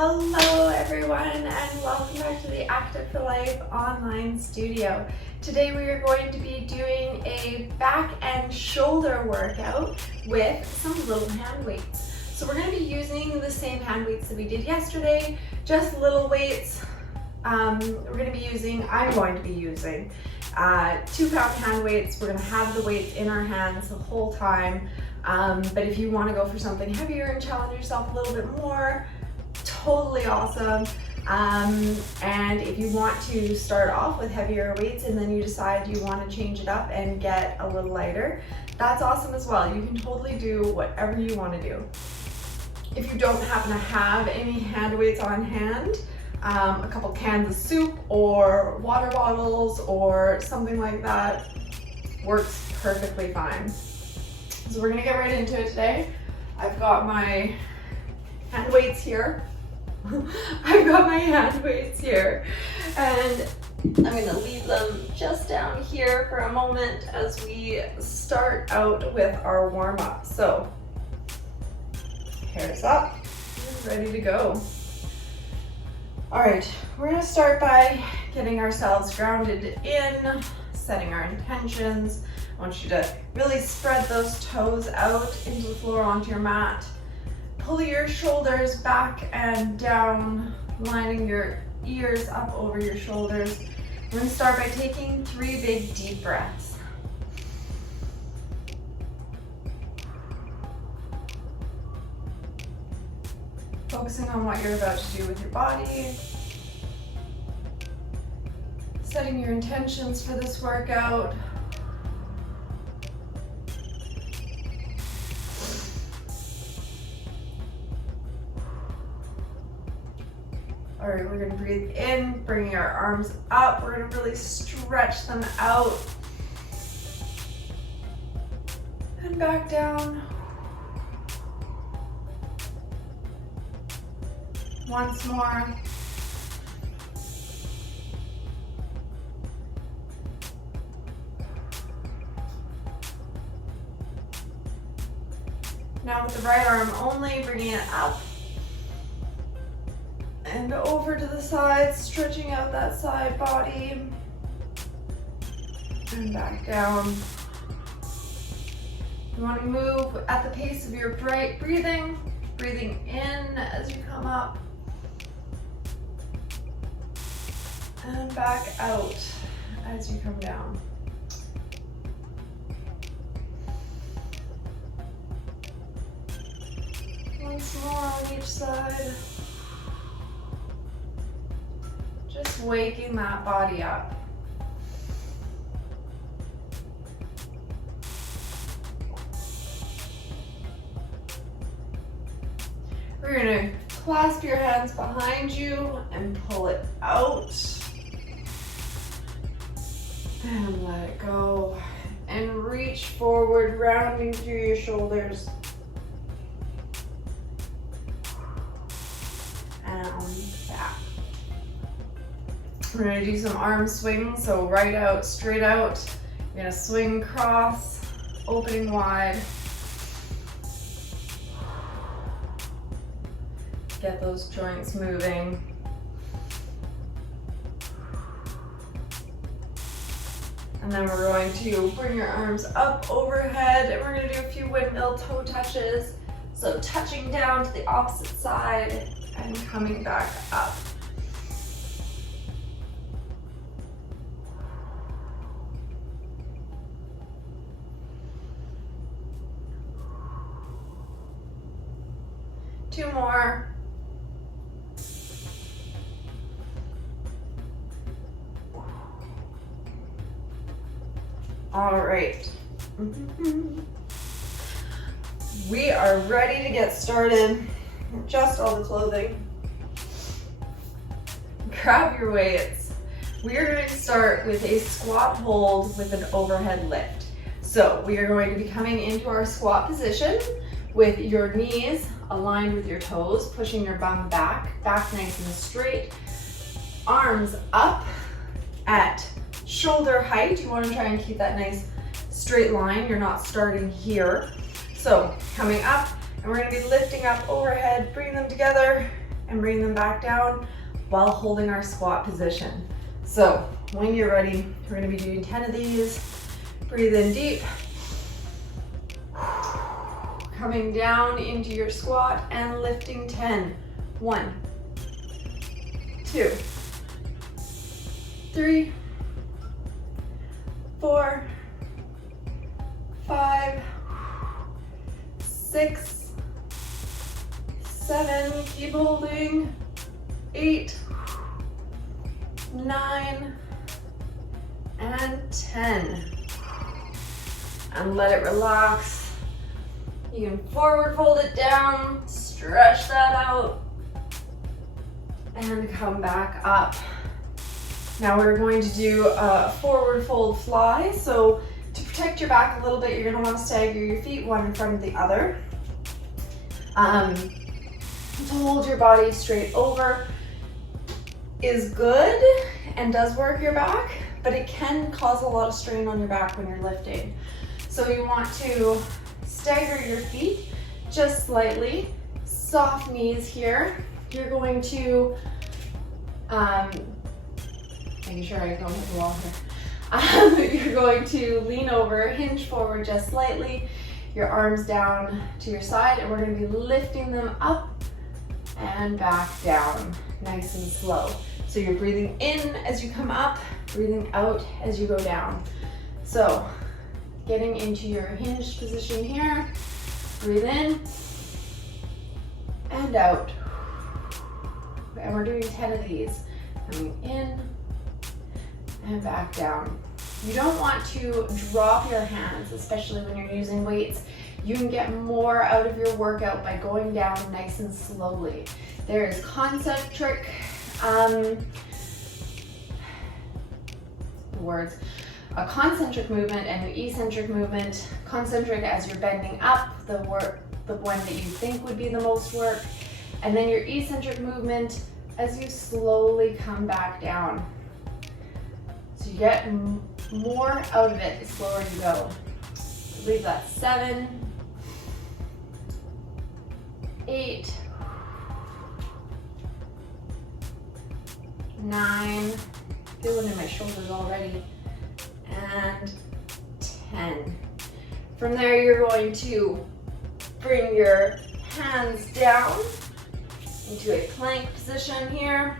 Hello everyone and welcome back to the Active for Life online studio. Today we are going to be doing a back and shoulder workout with some little hand weights. So we're going to be using the same hand weights that we did yesterday, just little weights. I'm going to be using 2-pound hand weights. We're going to have the weights in our hands the whole time. But if you want to go for something heavier and challenge yourself a little bit more, totally awesome. And if you want to start off with heavier weights and then you decide you want to change it up and get a little lighter, that's awesome as well. You can totally do whatever you want to do. If you don't happen to have any hand weights on hand, a couple cans of soup or water bottles or something like that works perfectly fine. So we're gonna get right into it today. I've got my hand weights here. and I'm gonna leave them just down here for a moment as we start out with our warm-up. So, hairs up, ready to go. All right, we're gonna start by getting ourselves grounded in, setting our intentions. I want you to really spread those toes out into the floor onto your mat. Pull your shoulders back and down, lining your ears up over your shoulders. We're gonna start by taking 3 big deep breaths. Focusing on what you're about to do with your body. Setting your intentions for this workout. All right, we're gonna breathe in, bringing our arms up. We're gonna really stretch them out. And back down. Once more. Now with the right arm only, bringing it up and over to the side, stretching out that side body and back down. You want to move at the pace of your breathing in as you come up and back out as you come down. Once more on each side. Just waking that body up. We're going to clasp your hands behind you and pull it out. And let it go. And reach forward, rounding through your shoulders. And back. We're gonna do some arm swings, so right out, straight out. You're gonna swing across, opening wide. Get those joints moving. And then we're going to bring your arms up overhead and we're gonna do a few windmill toe touches. So touching down to the opposite side and coming back up. Two more. All right. We are ready to get started. Adjust all the clothing. Grab your weights. We are going to start with a squat hold with an overhead lift. So we are going to be coming into our squat position with your knees aligned with your toes, pushing your bum back nice and straight. Arms up at shoulder height. You want to try and keep that nice straight line. You're not starting here. So coming up, and we're going to be lifting up overhead, bring them together, and bring them back down while holding our squat position. So when you're ready, we're gonna be doing 10 of these. Breathe in deep. Coming down into your squat and lifting 10. 1, 2, 3, 4, 5, 6, 7, keep holding, 8, 9, and 10. And let it relax. You can forward fold it down, stretch that out, and come back up. Now we're going to do a forward fold fly. So to protect your back a little bit, you're gonna wanna stagger your feet one in front of the other. To hold your body straight over is good and does work your back, but it can cause a lot of strain on your back when you're lifting. So you want to stagger your feet just slightly, soft knees here. You're going to, making sure I don't hit the wall here. You're going to lean over, hinge forward just slightly, your arms down to your side, and we're gonna be lifting them up and back down, nice and slow. So you're breathing in as you come up, breathing out as you go down. So getting into your hinged position here, breathe in and out. And we're doing 10 of these. Coming in and back down. You don't want to drop your hands, especially when you're using weights. You can get more out of your workout by going down nice and slowly. There is concentric a concentric movement and an eccentric movement. Concentric as you're bending up, the one that you think would be the most work, and then your eccentric movement as you slowly come back down. So you get more out of it the slower you go. I believe that's 7, 8, 9, feeling in my shoulders already, and 10. From there, you're going to bring your hands down into a plank position here.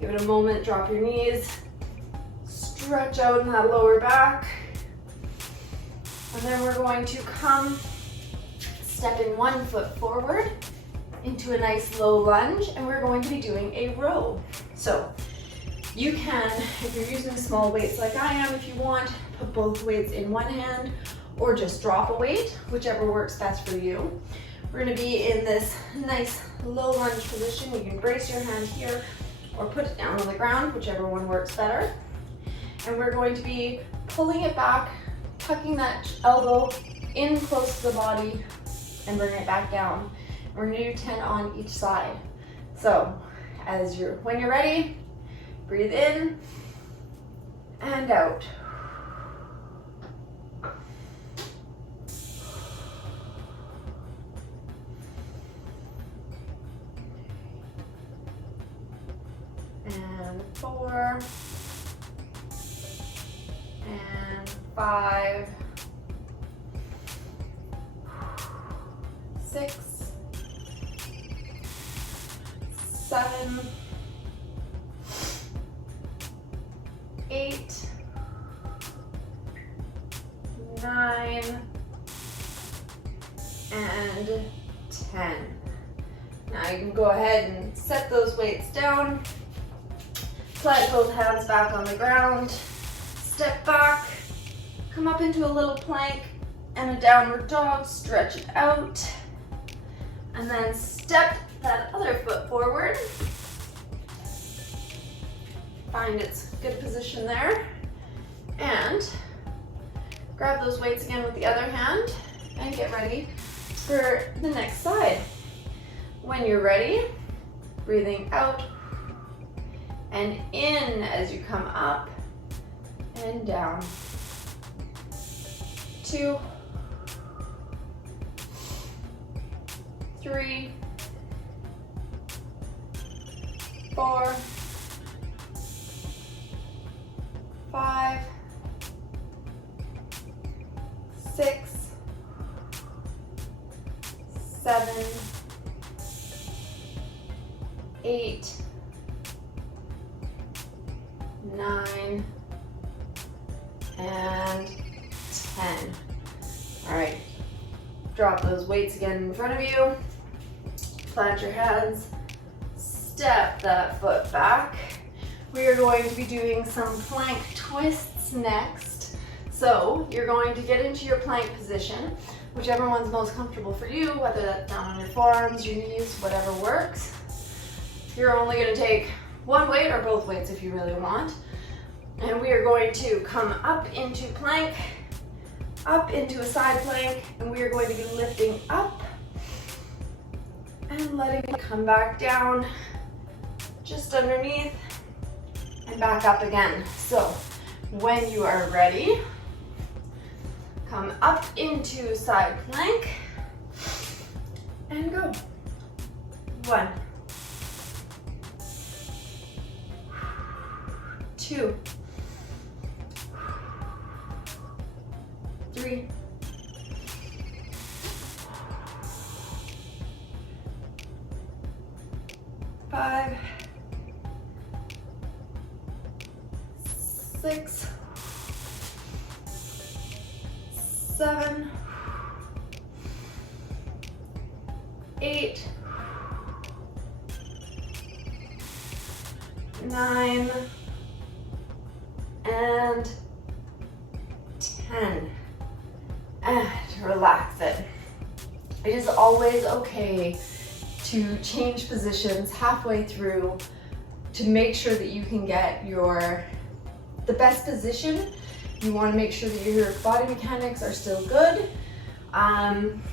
Give it a moment, drop your knees, stretch out in that lower back. And then we're going to come stepping 1 foot forward into a nice low lunge, and we're going to be doing a row. So you can, if you're using small weights like I am, if you want, put both weights in one hand or just drop a weight, whichever works best for you. We're gonna be in this nice low lunge position. You can brace your hand here or put it down on the ground, whichever one works better. And we're going to be pulling it back, tucking that elbow in close to the body and bringing it back down. We're gonna do 10 on each side. So when you're ready, breathe in and out. And 4, and 5, 6, 7, 8, 9, and 10. Now you can go ahead and set those weights down. Plant both hands back on the ground. Step back, come up into a little plank and a downward dog, stretch it out. And then step that other foot forward. Find its good position there. And grab those weights again with the other hand and get ready for the next side. When you're ready, breathing out and in as you come up and down. 2, 3, 4, 5, 6, 7, 8, 9, and 10. All right, drop those weights again in front of you. Plant your hands, step that foot back. We are going to be doing some plank twists next. So you're going to get into your plank position, whichever one's most comfortable for you, whether that's down on your forearms, your knees, whatever works. You're only going to take one weight or both weights if you really want. And we are going to come up into plank, up into a side plank, and we are going to be lifting up and letting it come back down just underneath and back up again. So when you are ready, come up into side plank and go. 1, 2, 3, 5, 6, 7, 8, 9, and 10. And relax it. It is always okay to change positions halfway through to make sure that you can get the best position. You want to make sure that your body mechanics are still good,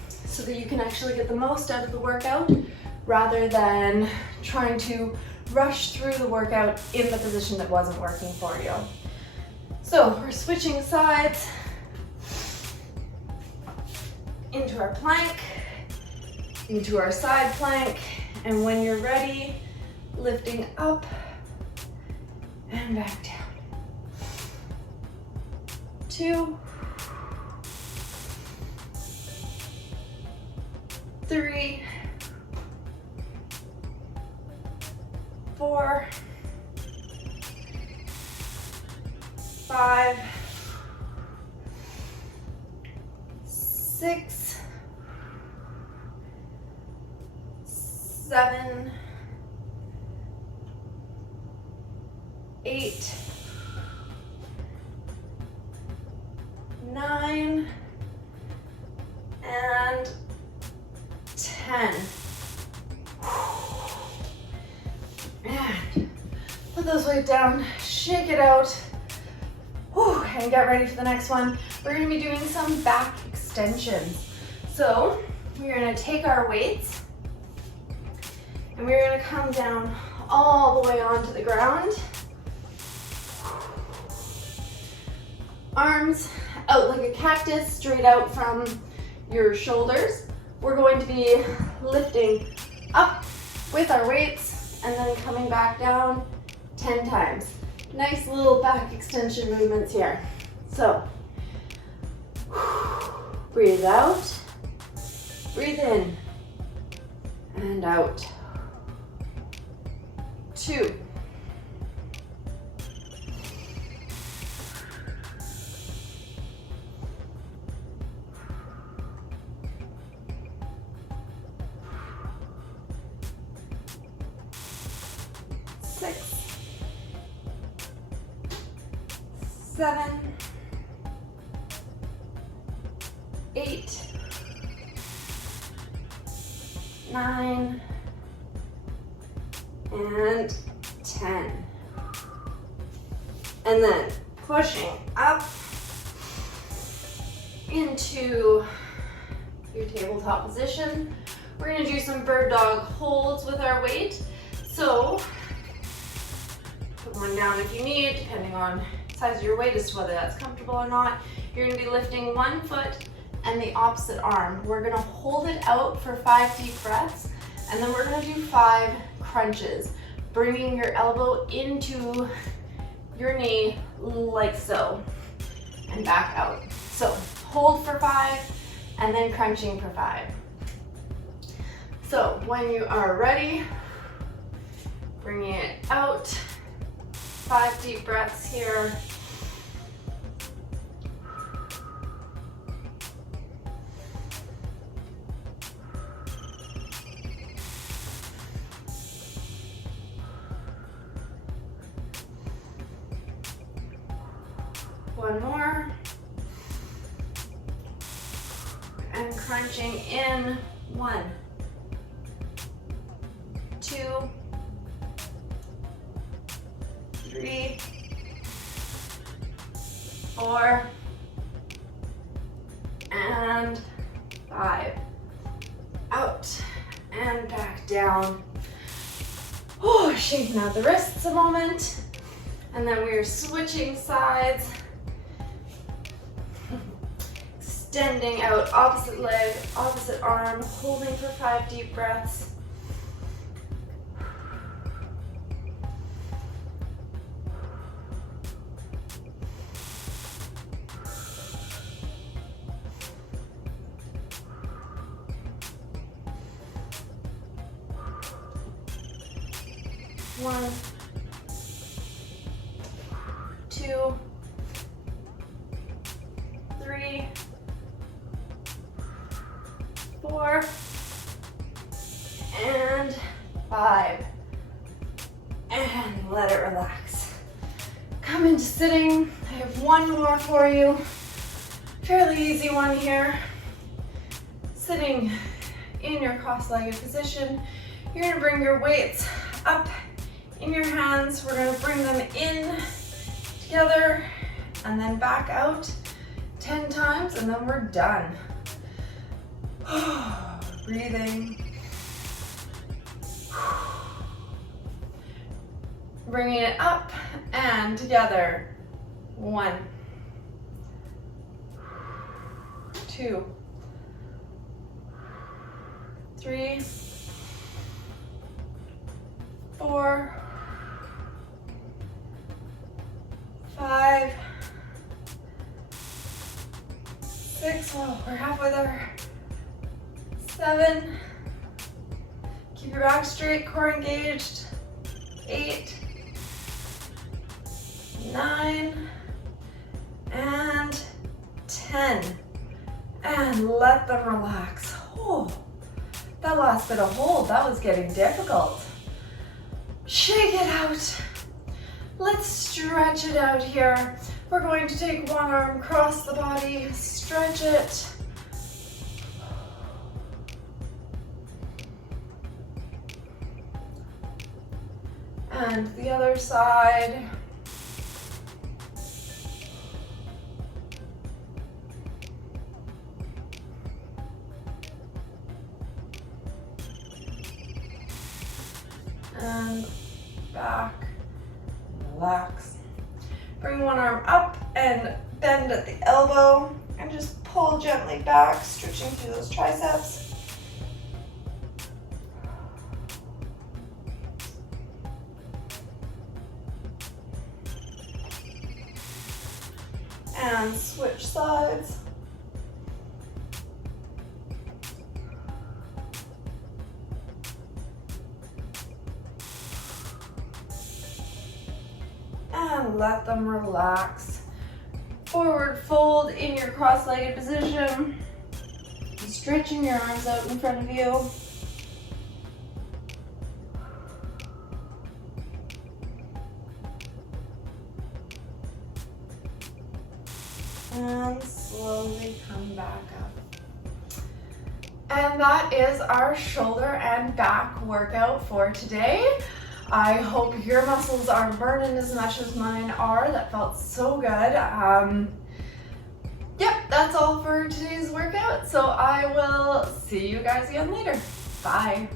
so that you can actually get the most out of the workout rather than trying to rush through the workout in the position that wasn't working for you. So we're switching sides into our plank, into our side plank, and when you're ready, lifting up and back down. 2, 3, 4, 5, 6, 7, 8, 9, and 10. And put those weights down, shake it out, and get ready for the next one. We're going to be doing some back extensions. So we're going to take our weights and we're going to come down all the way onto the ground. Arms out like a cactus, straight out from your shoulders. We're going to be lifting up with our weights and then coming back down 10 times. Nice little back extension movements here. So, breathe out, breathe in, and out. 2, 6, 7, 8, 9, and 10. And then pushing up into your tabletop position. We're going to do some bird dog holds with our weight. So put one down if you need, depending on the size of your weight as to whether that's comfortable or not. You're going to be lifting one foot and the opposite arm. We're going to hold it out for 5 deep breaths, and then we're going to do 5 crunches. bringing your elbow into your knee like so, and back out. So hold for 5, and then crunching for 5. So when you are ready, bringing it out, 5 deep breaths here. One more. And crunching in 1, 2, 3, 4, and 5. Out and back down. Oh, shaking out the wrists a moment. And then we're switching sides. Extending out, opposite leg, opposite arm, holding for 5 deep breaths. One, 2, 3, 4, and 5. And let it relax. Come into sitting. I have one more for you. Fairly easy one here. Sitting in your cross-legged position. You're gonna bring your weights up in your hands. We're gonna bring them in together and then back out 10 times, and then we're done. Breathing. Bringing it up and together. 1, 2, 3, 4, 5, 6, oh, we're halfway there. 7, keep your back straight, core engaged. 8, 9, and 10. And let them relax. Oh, that last bit of hold, that was getting difficult. Shake it out. Let's stretch it out here. We're going to take one arm across the body, stretch it. And the other side. And back, relax. Bring one arm up and bend at the elbow and just pull gently back, stretching through those triceps. And switch sides. And let them relax. Forward fold in your cross-legged position. Stretching your arms out in front of you. And slowly come back up. And that is our shoulder and back workout for today. I hope your muscles are burning as much as mine are. That felt so good. Yep, that's all for today's workout. So I will see you guys again later. Bye.